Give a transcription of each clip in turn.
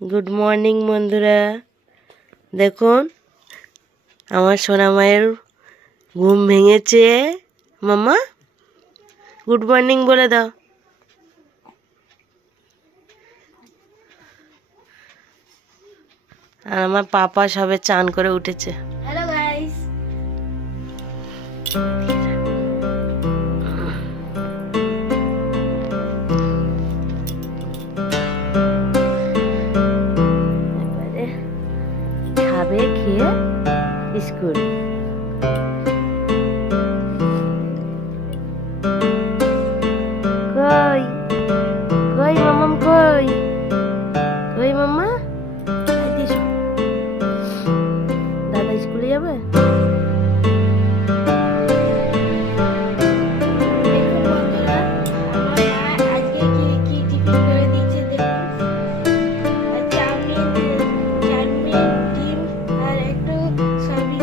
Good morning বন্ধুরা। দেখুন আমার সোনা মায়ের ঘুম ভেঙেছে। মামা গুড মর্নিং বলে দাও। আর আমার পাপা সবে চান করে উঠেছে। হ্যালো গাইস, এবারে খাবে, খেয়ে স্কুল। কই কই মামাম, কই কই মামা? দাদা স্কুলে যাবে? দেখুন বন্ধুরা, আমার মা আজকে কি টিফিন করে দিয়েছে দেখুন। চাউমিন, ডিম আর একটু সয়াবিন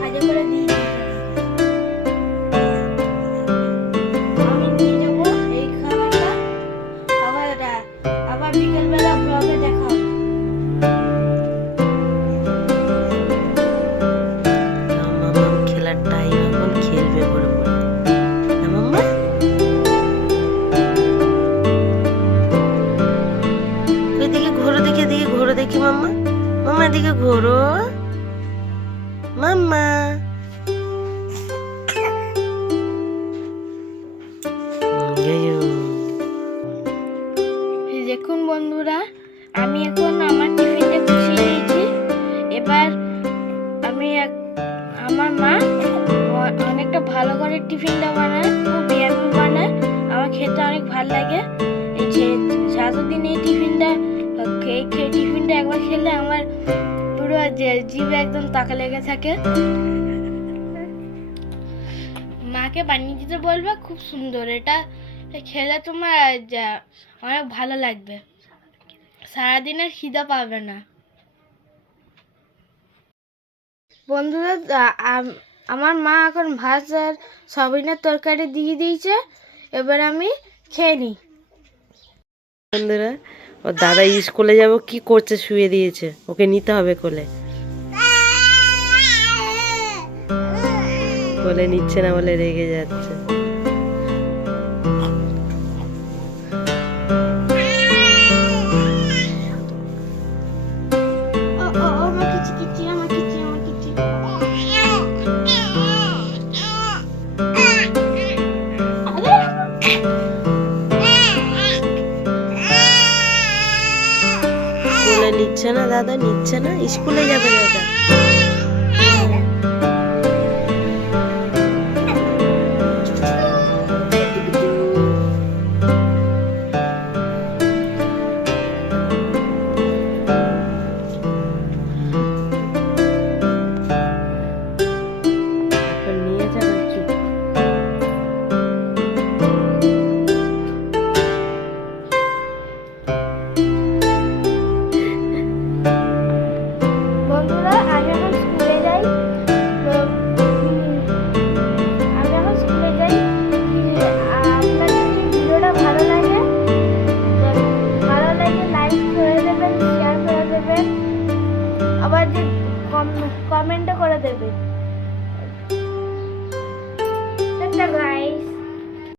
ভাজা করে দিয়েছে। আমি নিয়ে যাবো এই খাবারটা, আবার বিকেলবেলা ব্লগে দেখা হবে। মামাম খেলার টাইম, এখন খেলবে বড় বড়। না মাম্মা? এদিকে ঘোরো, দেখি এদিকে ঘোরো দেখি মাম্মা। মাম্মা এদিকে ঘোরো। মাম্মা দেখুন বন্ধুরা, আমি এখন আমার টিফিনে বসিয়ে দিয়েছি। এবার আমার মা অনেকটা ভালো করে টিফিনটা বানায়, খুব ইয়ামি বানায়, আমার খেতে অনেক ভালো লাগে। এই যে সারাদিন এই টিফিনটা টিফিনটা একবার খেলে আমার পুরো জিভে একদম তাকা লেগে থাকে। মাকে বানিয়ে দিতে বলবে, খুব সুন্দর। এটা খেলে তোমার অনেক ভালো লাগবে, সারাদিনের খিদা পাবে না। বন্ধুরা, আমার মা এখন ভাত আর সয়াবিনের তরকারি দিয়ে দিয়েছে, এবার আমি খেয়ে নিই। বন্ধুরা, ওর দাদা স্কুলে যাব কি করছে, শুয়ে দিয়েছে, ওকে নিতে হবে কোলে। কোলে নিচ্ছে না বলে রেগে যাচ্ছে। কোলে নিচ্ছে না দাদা, নিচ্ছে না, স্কুলে যাবে দাদা।